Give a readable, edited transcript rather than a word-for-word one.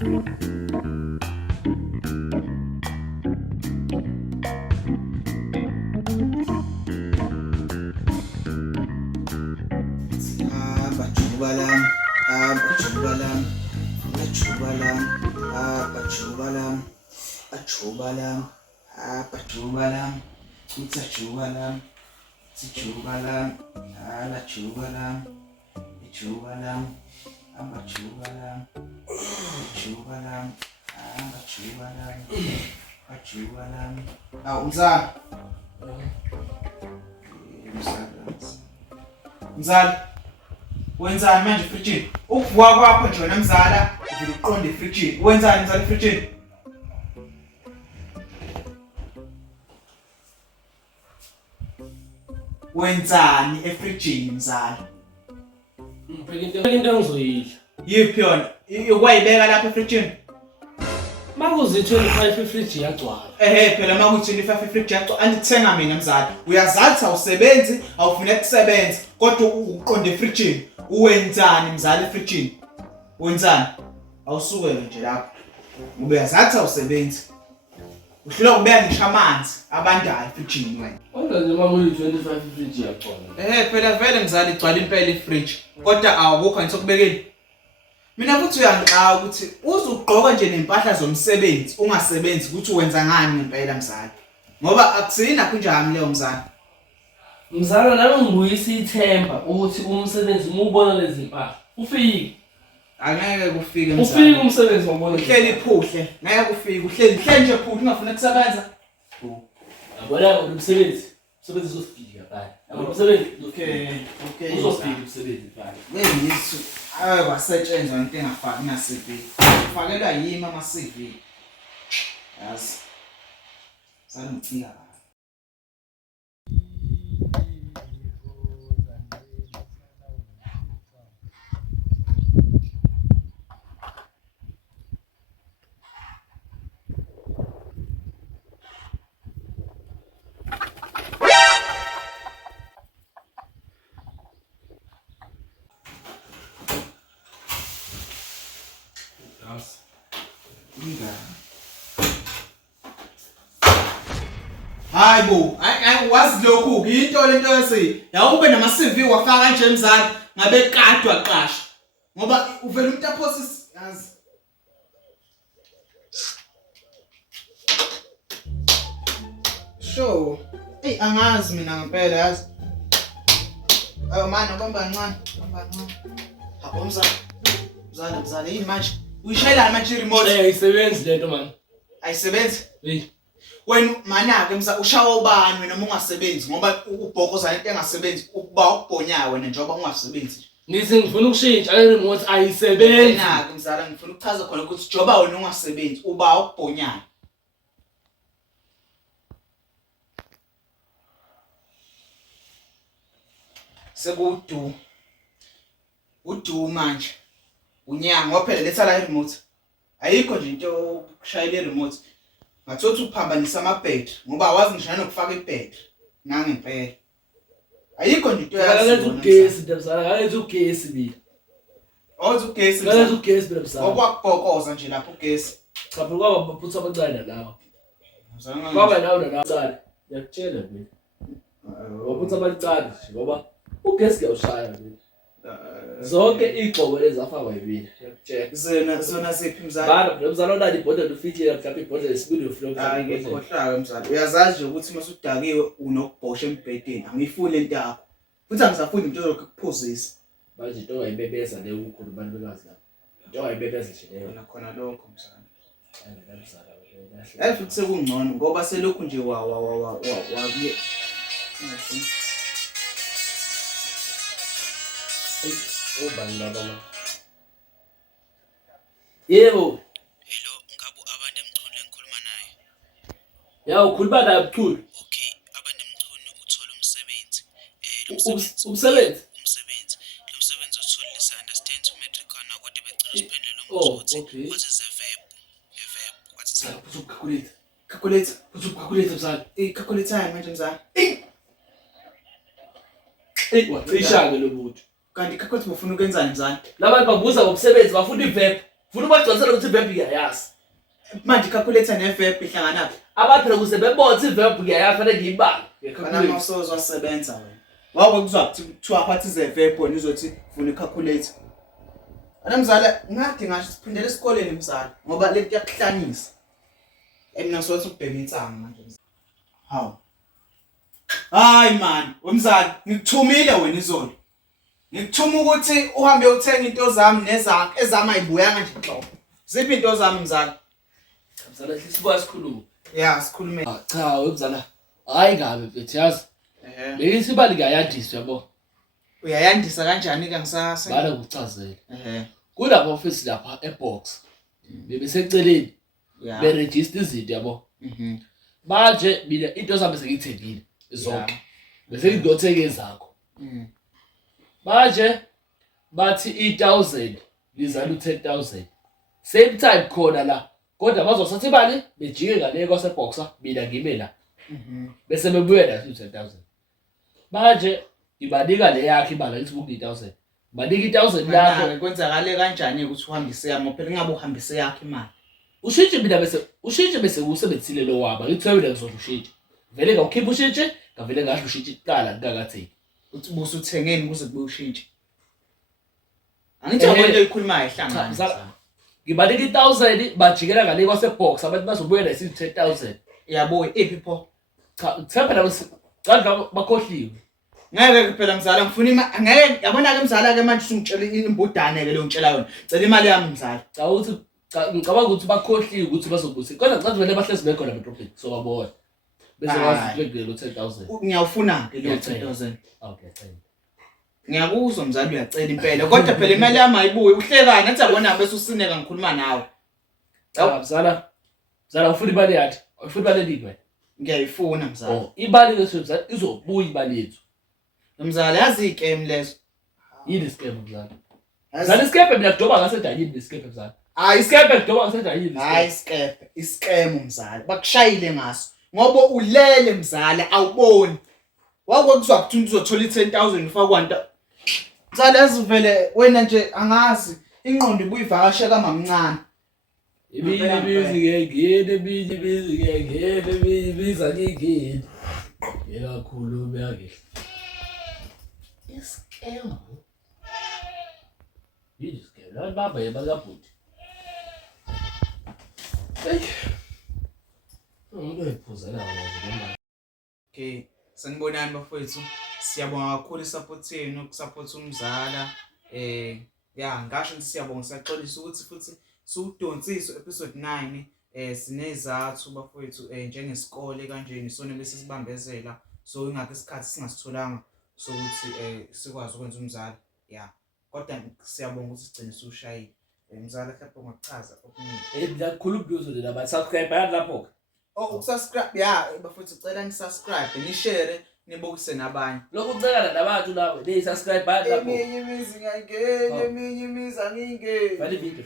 Bajubalam, bajubalam, bajubalam, bajubalam, bajubalam, bajubalam, itajubalam, tijubalam, lajubalam, ijubalam, bajubalam, bajubalam, bajubalam, bajubalam. Umzal. Mzala, wenzani manje efrijini? Ukuvuka kwakho nje wena mzala, uvile uqonde efrijini. Wenzani mzala efrijini? Wenzani efrijini mzala? Ngibheka into engizoyidla. Yiphi yona? Ukwayibeka lapha efrijini? Makuzi 25 ifriji yagcwala. Phela makuthi 25 ifriji yakho andithenga mina mzala. Uyazathi awusebenzi, awufuna ukusebenza, kodwa uqonde efrijini. Uwenzani mzala efrijini? Wenzani? Awusukele nje lapho. Ngoba uyazathi awusebenzi. Uhlula ukubeka ngisho amanzi abandayo efrijini wena. Kodwa nje makuyi 25 ifriji yagcwala. Phela vele mzala igcwala impela ifriji. Kodwa awukho ngisokubekeni. Mina futhi uyangixaka ukuthi uzugqoka nje nempahla zomsebenzi ungasebenzi ukuthi wenza ngani ngempela mzala. Ngoba akusina kunjani leyo mzala. Mzala nami ngibuyisa ithemba ukuthi umsebenzi umubona lezi mpahla. Ufike. Angeke kufike mzala. Ufike umsebenzi wabona. Uhleli phuhle, ngeke kufike, uhleli nje phuhle ungafuna ukusebenza. Yabona umsebenzi. Umsebenzi uzofika bani. Umsebenzi Okay. Uzofika umsebenzi bani. Ngeyisu kwasetshenzwa into engafaki na CV. Ufakelwa yimi ama CV. Yazi. Sanifika. Hayibo, wazi lokhu into lento yesi. Yawube nama CV wafaka nje emzali ngabe kadwa qasha. Ngoba uvela umuntu aphosi yazi. Sho, angazi mina ngempela yazi. Manje ubamba kancane, ubamba kancane. Habo mzala yini manje? Uyishayela manje remote. Ayisebenzi lento man. Ayisebenzi? Wena manake ushawa ubani wena uma ungasebenzi ngoba ubhokoza into engasebenzi ukuba ukubhonyayo wena njengoba ungasebenzi. Ngithi ngifuna ukushintsha le remote ayisebenzi. Nake mzala ngifuna ukuchaza khona ukuthi njengoba wena ungasebenzi uba ukubhonyayo. Sekudu. Udu manje. Unyanga ngoba phela letha la remote. Ayikho nje into yokushayela remote. Ngathothi ukuphambanisa ama-battery ngoba awazi ngisho nanokufaka i-battery nangempela. Ayikho nje into yazi ugesi ndabuzala ngalenza ugesi mina. Awuthi ugesi ngalenza ugesi mina msana. Okwakubhokoza nje lapho ugesi. Cha phela kwaba baphutha abancane lawo. Kwaba nawo nalancane. Ngiyakutshela mina. Waphutha abancane nje ngoba ugesi kuyawushaya mina. Zonke igxobo lezafakwa yimina. Ngiyakutshela. Zona ziphi mzala? Bana nomzala onali ibhodlela ufitile mhlawumbe ibhodlela esibili uflow. Hayi ngekhohlayo mzala. Uyazazi nje ukuthi mase udakiwe unokubhosha embedeni. Angiyifuni lento yakho. Futhi angisafuni into zokuphuzisa. Manje into ongayibebeza leyo ukukhulu abantu bekazi lapha. Into ongayibebeza nje leyo. Khona lokho mzala. Hayi mzala. Futhi sekungcono ngoba selokhu nje wakuye. Ubani laba ma. Yebo. Hello, ngabe abantu emchunu engikhuluma naye? Ya ukhuluma naye mchunu. Okay, abantu emchunu uthola umsebenzi. Umsebenzi? Umsebenzi. Lo msebenzi otholisa understand to metricon kodwa becela usiphendule lo mbuzo okay. What is a verb? A verb. What is a Phuthi ukucalculate. Calculate. Phuthi ukucalculate mzala. Calculate manje mzala. Waqishake lo muntu. Kanti kakho ufuna ukwenzani mzala? Labantu babuza ngomsebenzi bafuna iverb. Funa ubagcwalisela ukuthi verb ngiyayazi. Manje calculator ne-verb ihlangana phi? Abantu phela kuze bebone ukuthi verb ngiyayazi fanele ngiyibale. Kana mawusozo wasebenza wena. Wabe kuzwa kuthiwa phathi ze-verb wena uzothi funa i-calculator. Mzala ngathi ngasho siphindele esikoleni mzala ngoba lento iyakuhlanyisa. Mina sothi ubhema insanga manje. Hawu. Hayi man, wemzala ngikuthumile wena izolo. Ngikuthuma ukuthi uhambe uthenga into zami nezakho ezami ayibuyanga nje inhloko. Ziphi into zami mzala? Mzala hlisibuya sikhuluma. Yeah, sikhulume. Cha wemzala. Hayi ngabe mfethu yazi. Beyithi imali ngiyayandiswa yabo. Uyayandisa kanjani ke ngisase? Bala ukuchazela. Kulapha office lapha ebox. Bebeseceleni. Yeah. Beregister izinto yabo. Manje mina into zami sengithengile zonke. Bese ngidothenga ezakho. Manje bathi 1000 lizala u10000. Same time khona la. Kodwa bazosatha imali bejike ngale kwaseboxer mina ngime la. Bese bebuye la 10000. Manje ibanika le yakhe imali lithi ku9000. Banika 1000 yakho. Kwenzakale kanjani ukuthi uhambise yami phela ngabe uhambise yakhe imali. Ushintshe bese usebenzisile lo waba. Ngithiwe mina ngizodla ushintshe. Vele ngawukhipha ushintshe, ngavele ngasho ushintshe iqala ngakatheki. Uthi buso uthengeni kuze kube ushintshe. Angithi abantu eyikhulumayo ehlangana. Ngibanika 1000 bajikela ngale kwasebox abantu bazobuye la 10000. Yabo iphi pho? Cha, phela candla bakhohliwe. Ngeke phela mzala ngifuna ngeke yabona ke mzala ke manje usungitshela imbudane ke leyo ngitshela yona. Cela imali yami mzala. Cha uthi ngicabanga ukuthi bakhohliwe ukuthi bazobusa. Kodwa ngicela vele bahlezi bekhona betrofit so babona. Bese wazi lo 10000. Ngiyawufuna ke lo 10000. Okay, thank you. Ngiyakuzwa mzala uyacela impela kodwa phela imali yami ayibuyi uhlekana nathi yabona bese usineka ngikhuluma nawe. Cha mzala ufuna imali yathi. Ufuna imali endikwe. Ngiyayifuna mzala. Oh, imali lesizwe izobuya imali yethu. Mzala yazi igame lezo. Yini scam mzala? Mzala scam mina kudoba ngasedayini nescam mzala. Hayi Scam kudoba ngasedayini. Hayi scam, iscam mzala. Bakushayile ngaso. Ngoba ulele mzala awuboni. Wakuzwa kuthi uzothola i10000 ufaka kwanta. Mzala yazivele wena nje angazi ingqondo ibuyivakashe kamamncane. Ibiza ngeke. Yekakhuluma yake. Scam. Yini scam? La baba yebakabhuti. Hey. Umuntu ephuzela ngalo. Okay, sanibonani bafowethu. Siyabonga kakhulu isupport yenu ukusupport umzala. Yeah, ngasho ngithi siyabonga siyaxolisa ukuthi futhi siwudonsiswe episode 9 sinezathu bafowethu njengesikole kanje nisone bese sibambezela so ingakho isikhathi singasitholanga sokuthi sikwazi ukwenza umzala. Yeah. Kodwa siyabonga ukuthi sigcine siushayile. Mzala mhlawumbe ungachaza okuningi. Ngiyakhuluma kuzo lena ba subscribe lapho. Ukusubscribe bafowethu cela ni subscribe ni share nibokise nabanye. Lokhu ucela nabantu labo, they subscribe lapho. Eminye imizi ngangene, eminye imizi angingeni. Vale video.